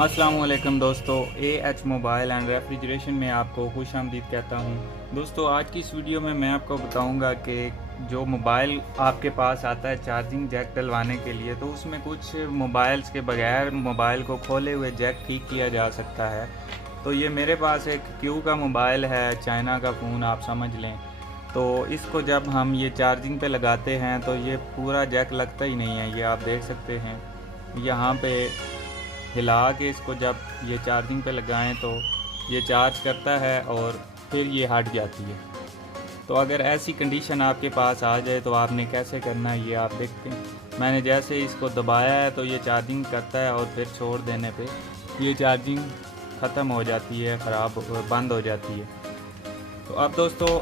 अस्सलामुअलैकुम दोस्तों, AH mobile and refrigeration में आपको खुश आमदीद कहता हूँ। दोस्तों, आज की इस वीडियो में मैं आपको बताऊँगा कि जो मोबाइल आपके पास आता है चार्जिंग जैक डलवाने के लिए, तो उसमें कुछ मोबाइल्स के बगैर मोबाइल को खोले हुए जैक ठीक किया जा सकता है। तो ये मेरे पास एक क्यू का मोबाइल है, चाइना का फ़ोन आप समझ लें। तो इसको जब हम ये चार्जिंग पे लगाते हैं तो ये पूरा जैक लगता ही नहीं है। ये आप देख सकते हैं, यहाँ पे हिला के इसको जब ये चार्जिंग पे लगाएं तो ये चार्ज करता है और फिर ये हट जाती है। तो अगर ऐसी कंडीशन आपके पास आ जाए तो आपने कैसे करना है ये आप देखते हैं। मैंने जैसे इसको दबाया है तो ये चार्जिंग करता है और फिर छोड़ देने पे ये चार्जिंग ख़त्म हो जाती है, ख़राब बंद हो जाती है। तो अब दोस्तों,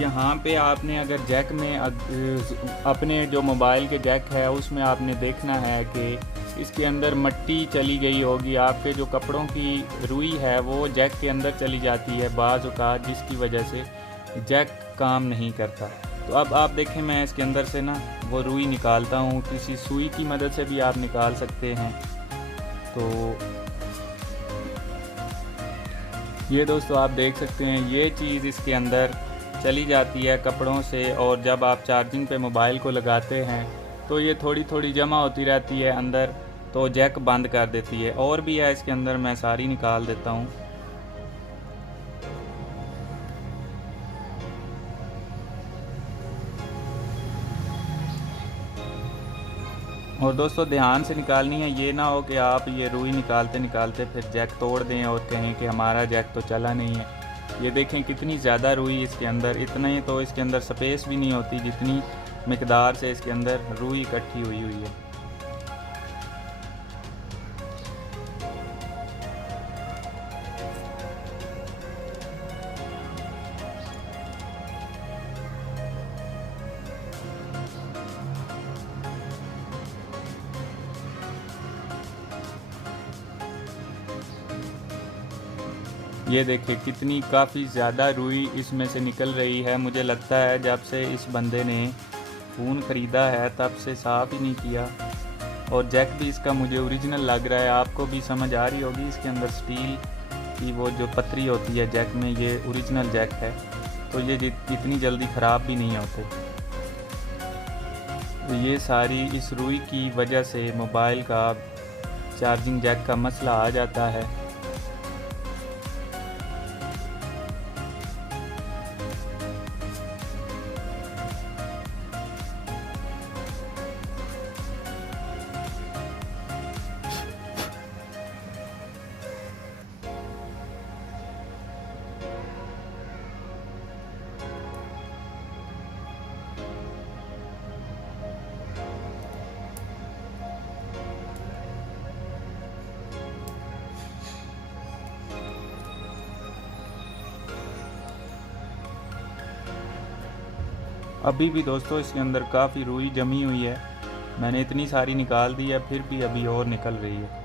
यहाँ पे आपने अगर जैक में अपने जो मोबाइल के जैक है उसमें आपने देखना है कि इसके अंदर मट्टी चली गई होगी। आपके जो कपड़ों की रुई है वो जैक के अंदर चली जाती है बाज़ औक़ात, जिसकी वजह से जैक काम नहीं करता। तो अब आप देखें, मैं इसके अंदर से ना वो रुई निकालता हूँ। किसी सुई की मदद से भी आप निकाल सकते हैं। तो ये दोस्तों आप देख सकते हैं, ये चीज़ इसके अंदर चली जाती है कपड़ों से, और जब आप चार्जिंग पे मोबाइल को लगाते हैं तो ये थोड़ी थोड़ी जमा होती रहती है अंदर, तो जैक बंद कर देती है। और भी है इसके अंदर, मैं सारी निकाल देता हूँ। और दोस्तों ध्यान से निकालनी है, ये ना हो कि आप ये रुई निकालते निकालते फिर जैक तोड़ दें और कहें कि हमारा जैक तो चला नहीं है। ये देखें कितनी ज़्यादा रुई इसके अंदर, इतना ही तो इसके अंदर स्पेस भी नहीं होती जितनी मिकदार से इसके अंदर रुई इकट्ठी हुई है। ये देखिए कितनी काफ़ी ज़्यादा रुई इसमें से निकल रही है। मुझे लगता है जब से इस बंदे ने फ़ोन ख़रीदा है तब से साफ़ ही नहीं किया। और जैक भी इसका मुझे ओरिजिनल लग रहा है। आपको भी समझ आ रही होगी, इसके अंदर स्टील की वो जो पतरी होती है जैक में, ये ओरिजिनल जैक है। तो ये इतनी जल्दी ख़राब भी नहीं होते। तो ये सारी इस रुई की वजह से मोबाइल का चार्जिंग जैक का मसला आ जाता है। अभी भी दोस्तों इसके अंदर काफ़ी रुई जमी हुई है। मैंने इतनी सारी निकाल दी है, फिर भी अभी और निकल रही है।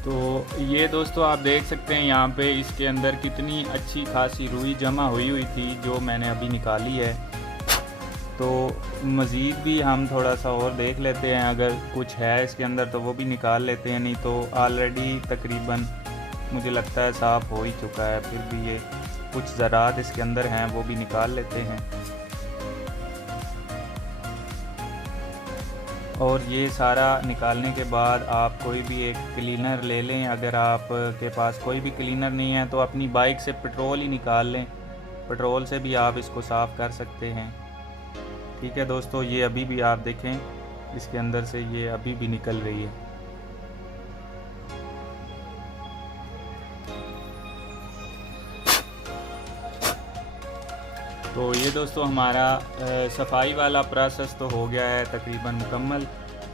तो ये दोस्तों आप देख सकते हैं यहाँ पे इसके अंदर कितनी अच्छी खासी रुई जमा हुई थी जो मैंने अभी निकाली है। तो मज़ीद भी हम थोड़ा सा और देख लेते हैं, अगर कुछ है इसके अंदर तो वो भी निकाल लेते हैं। नहीं तो ऑलरेडी तकरीबन मुझे लगता है साफ़ हो ही चुका है। फिर भी ये कुछ ज़रात इसके अंदर हैं, वो भी निकाल लेते हैं। और ये सारा निकालने के बाद आप कोई भी एक क्लीनर ले लें। अगर आप के पास कोई भी क्लीनर नहीं है तो अपनी बाइक से पेट्रोल ही निकाल लें, पेट्रोल से भी आप इसको साफ़ कर सकते हैं। ठीक है दोस्तों, ये अभी भी आप देखें इसके अंदर से ये अभी भी निकल रही है। तो ये दोस्तों हमारा सफाई वाला प्रोसेस तो हो गया है तकरीबन मुकम्मल।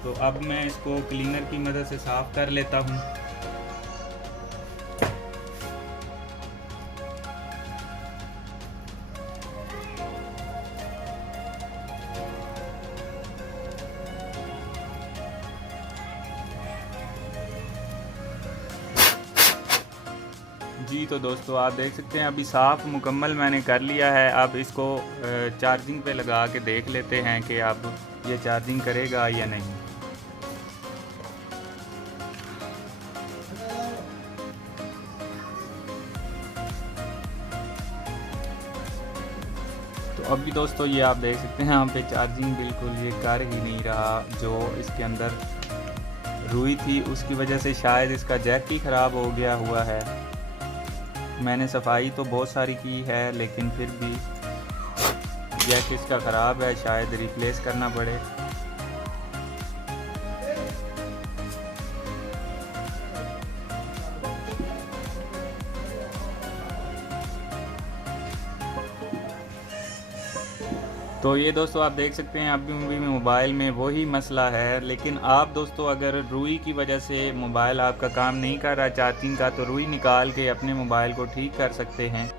तो अब मैं इसको क्लीनर की मदद से साफ़ कर लेता हूँ। जी तो दोस्तों आप देख सकते हैं अभी साफ़ मुकम्मल मैंने कर लिया है। अब इसको चार्जिंग पे लगा के देख लेते हैं कि अब ये चार्जिंग करेगा या नहीं। तो अभी दोस्तों ये आप देख सकते हैं यहाँ पे चार्जिंग बिल्कुल ये कर ही नहीं रहा। जो इसके अंदर रुई थी उसकी वजह से शायद इसका जैक ही ख़राब हो गया हुआ है। मैंने सफाई तो बहुत सारी की है लेकिन फिर भी जैक इसका ख़राब है, शायद रिप्लेस करना पड़े। तो ये दोस्तों आप देख सकते हैं अभी भी मोबाइल में वही मसला है। लेकिन आप दोस्तों अगर रुई की वजह से मोबाइल आपका काम नहीं कर रहा चार्जिंग का, तो रुई निकाल के अपने मोबाइल को ठीक कर सकते हैं।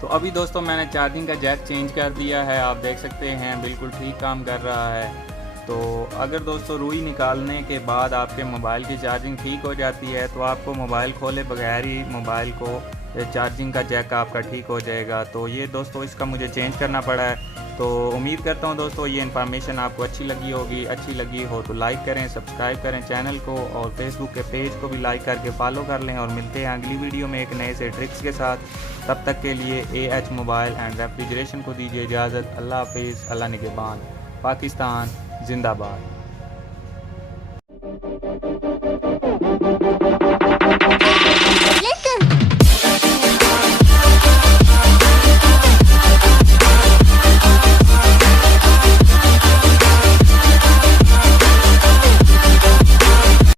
तो अभी दोस्तों मैंने चार्जिंग का जैक चेंज कर दिया है, आप देख सकते हैं बिल्कुल ठीक काम कर रहा है। तो अगर दोस्तों रुई निकालने के बाद आपके मोबाइल की चार्जिंग ठीक हो जाती है तो आपको मोबाइल खोले बगैर ही मोबाइल को चार्जिंग का जैक आपका ठीक हो जाएगा। तो ये दोस्तों इसका मुझे चेंज करना पड़ा है। तो उम्मीद करता हूँ दोस्तों ये इन्फॉर्मेशन आपको अच्छी लगी होगी। अच्छी लगी हो तो लाइक करें, सब्सक्राइब करें चैनल को, और फेसबुक के पेज को भी लाइक करके फॉलो कर लें। और मिलते हैं अगली वीडियो में एक नए से ट्रिक्स के साथ। तब तक के लिए AH मोबाइल एंड रेफ्रिजरेशन को दीजिए इजाज़त। अल्लाह हाफिज़, अल्लाह निगहबान। पाकिस्तान जिंदाबाद।